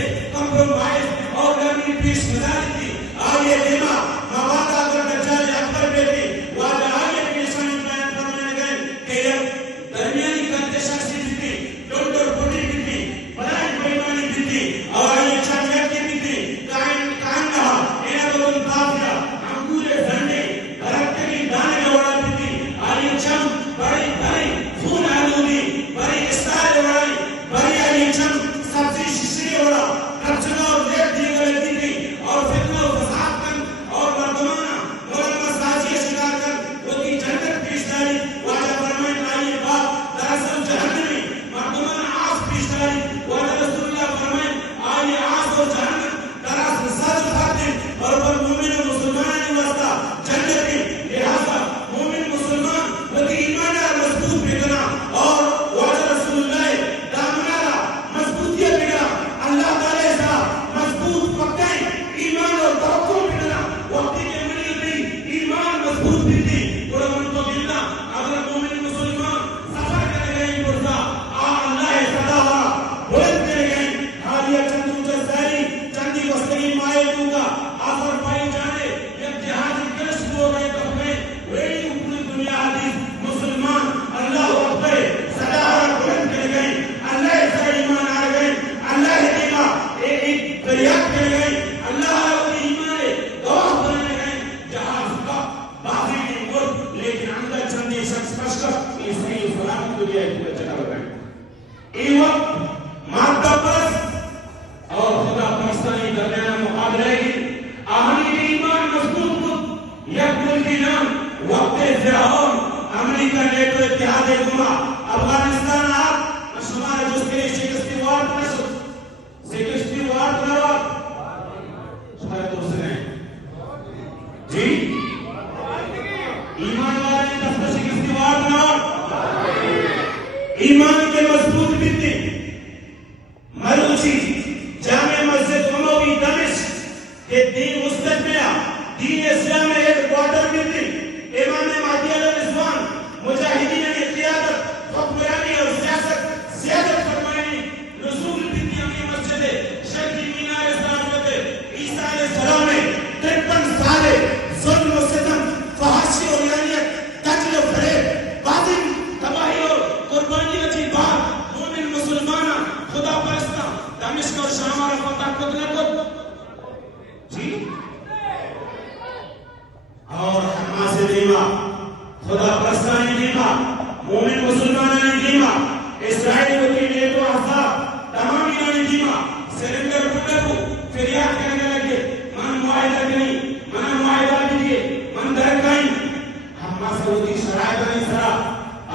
سے کمپرومائز اور نرمی پیش گزاری تھی. آئیے دیما مواد اگر دجال اکبر پہ تھی واجہ آئیے کی نشانی بیان فرمانے گئے کہ یہ درمیانی کرتے شخصی بھی تھی, ڈوٹر بوٹی بھی تھی, بلائن بیمانی بھی تھی, اور آئیے چاہیت کی بھی تھی. کائن رہا انہیں تو ان کافیا انگولے زنڈے درخت کی دانے وڑا بھی تھی. آئیے چم بڑی بڑی خون آلودی بڑی اسرائیل وڑائی بڑی آئیے چم سبزی ششری وڑا رچنا اور دیکھ دی گئے بھی تھی. اور فتنہ و فساد کن اور مردمانہ مولمہ سازی شکار کن وہ کی جنت پیش داری. واجہ فرمائن آئیے باپ دراصل جہنمی مردمانہ آس پیش داری. واجہ رسول اللہ فرمائن آئیے آس اور جہنم دراصل صد خاتم اور پر مومن و مسلمان واسطہ جنت کی. لہذا مومن مسلمان وہ کی ایمانہ مضبوط بگنا اور واجہ رسول اللہ دامنارہ مضبوطیت بگنا اللہ تعالیٰ سے مضبوط پکائیں ایمان اور توقع بگنا وقتی کے منی تھی ایمان مضبوط بھی تھی. قرآن تو بلنا اگر مومن مسلمان سفر کرے گئے برزا اللہ صدا بلند کرے گئے حالیہ چندو جزاری چندی وسطی مائے دوں گا آفر پائی جانے یک جہازی گرشت ہو گئے تو گئے ویڑی اپنی دنیا حدیث مسلمان اللہ اکبر صدا بلند کرے گئے اللہ سے ایمان آ گئے اللہ دیما ایک دریات کرے گئے اللہ اپنی ایمان گواہ بننے گئے جہاز کا باقی نہیں مر لیکن اندر چندی شخص پشکش اس کی سلام دنیا کی چلا گئے. ای وقت مادہ پرست اور خدا پرستانی درمیان مقابلے کی آہنی کی ایمان مضبوط خود یک ملکی نام وقت فرعون امریکہ نیٹو اتحاد گما افغانستان آپ شمار جس کے شکستی وارد نشد شکستی وارد نوار شاید دوسرے ہیں جی ایمان والے دفتر شکستی وارد نوار ایمان کے مضبوط بیتی مروچی جامع مسجد اموی دمشق کے دین مستقبلہ دین اسلام میں ایک کوارٹر بیتی امام مہدی علیہ السلام مجاہدین کی قیادت حکمرانی اور سیاست زیادت فرمائنی رسول بیتی اپنی مسجد شرقی مینار سلامت عیسیٰ علیہ السلام نے 53 سالے ظلم و ستم فحاشی اور یعنیت قتل و فریب باطل تباہی اور قربانی اچھی بات مومن مسلمانہ خدا پرستہ دمشق اور شام اور فتح خود نہ خود جی اور حماس دیما خدا پرستانی دیما مومن مسلمانہ دیما اسرائیل کو کی نیٹو احزاب تمام ایرانی دیما سرنگر پنڈر کو فریاد کرنے لگے من معاہدہ کریں من معاہدہ دیئے من درکائیں حماس کو کی شرائط نہیں سرا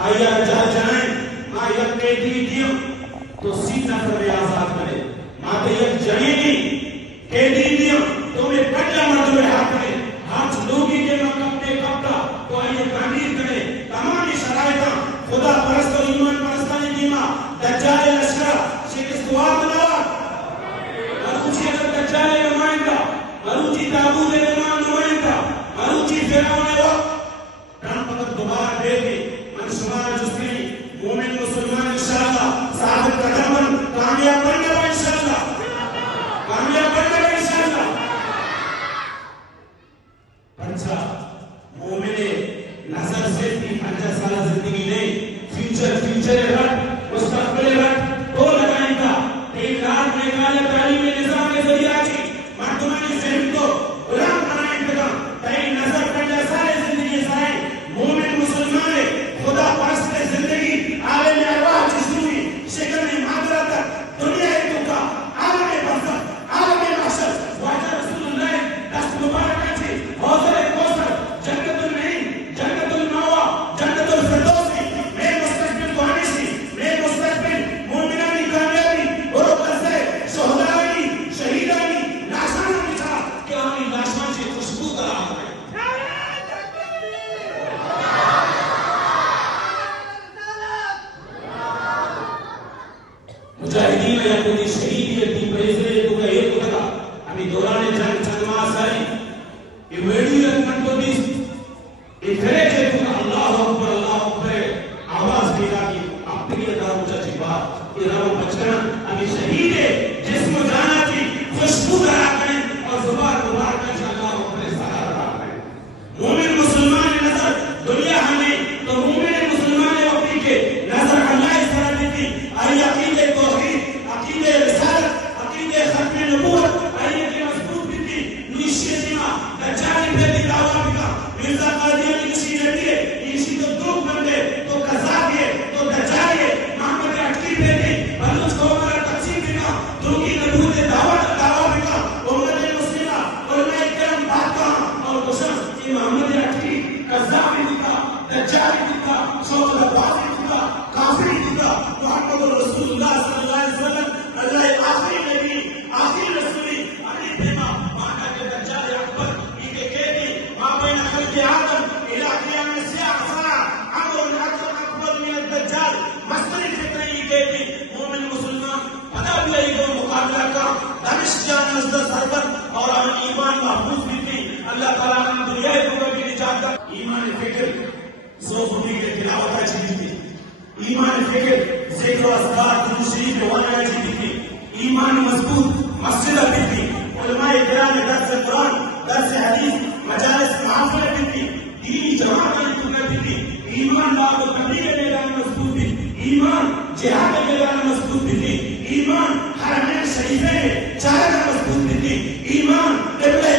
آئیہ جہاں جائیں ماں یک قیدی دیوں تو سیدھا سر آزاد کرے ماں تو یک جنینی قیدی دیوں تو میں کٹلا مردو رہا کرے ہاتھ لوگی کے مقام پہ کپڑا تو آئیے تعمیر کرے تمام شرائطہ خدا پرست اور ایمان پرستانی دیما دجال لشکر شکستوار بناوا مروچی اگر دجال نمائندہ مروچی تابود نمان نمائندہ مروچی فرعون وقت ٹرمپ اگر دوبارہ دے گے من شمار جسکری مومن مسلمان انشاءاللہ صاحب قدمن کامیاب بننے گا انشاءاللہ کامیاب بننے گا انشاءاللہ. پنچا مومن نظر سے تھی 50 سالہ زندگی نہیں فیوچر رٹ مستقبل رٹ تو لگائیں گا ایک رات میں کالا تعلیم نظام کے ذریعہ کی مردمانی ذہن کو غلام بنائیں گا تئی نظر 50 سالہ زندگی سائیں مومن مسلمان خدا پرست زندگی عالم ارواح جسمی شکل میں معذرت ترکی نبوت دعوت بکا امت مسلمہ علماء کرام بات کہا اور کشم کہ محمد اٹھی قذابی دکھا دجالی دکھا شوق العباسی دکھا کافری دکھا محمد رسول اللہ صلی اللہ علیہ وسلم اللہ آخری نبی آخری رسولی علی دیما مانا کہ دجال اکبر یہ کہ کہتی ما بین خلق آدم الى قیام الساعة ساعة عمر اکبر من الدجال مستری فکر یہ کہتی مومن مسلمان پتا بھی ہے دو مقابلہ کا دمش جان نزد سربت اور ایمان محفوظ بھی تھی اللہ تعالیٰ نے دنیا کو بھی نجات کا ایمان فکر صوفی کے تلاوت ہے چیز تھی ایمان فکر ذکر و اذکار درود شریف وانا چیز تھی ایمان مضبوط مسجد بھی تھی علماء کرام درس قرآن درس حدیث مجالس محافل بھی تھی دینی جماعت بھی تھی ایمان دعوت و تبلیغ کے میدان مضبوط بھی ایمان جہاد کے میدان مضبوط بھی تھی ایمان حرمین شریفین کے چارہ مضبوط بھی تھی ایمان قبلہ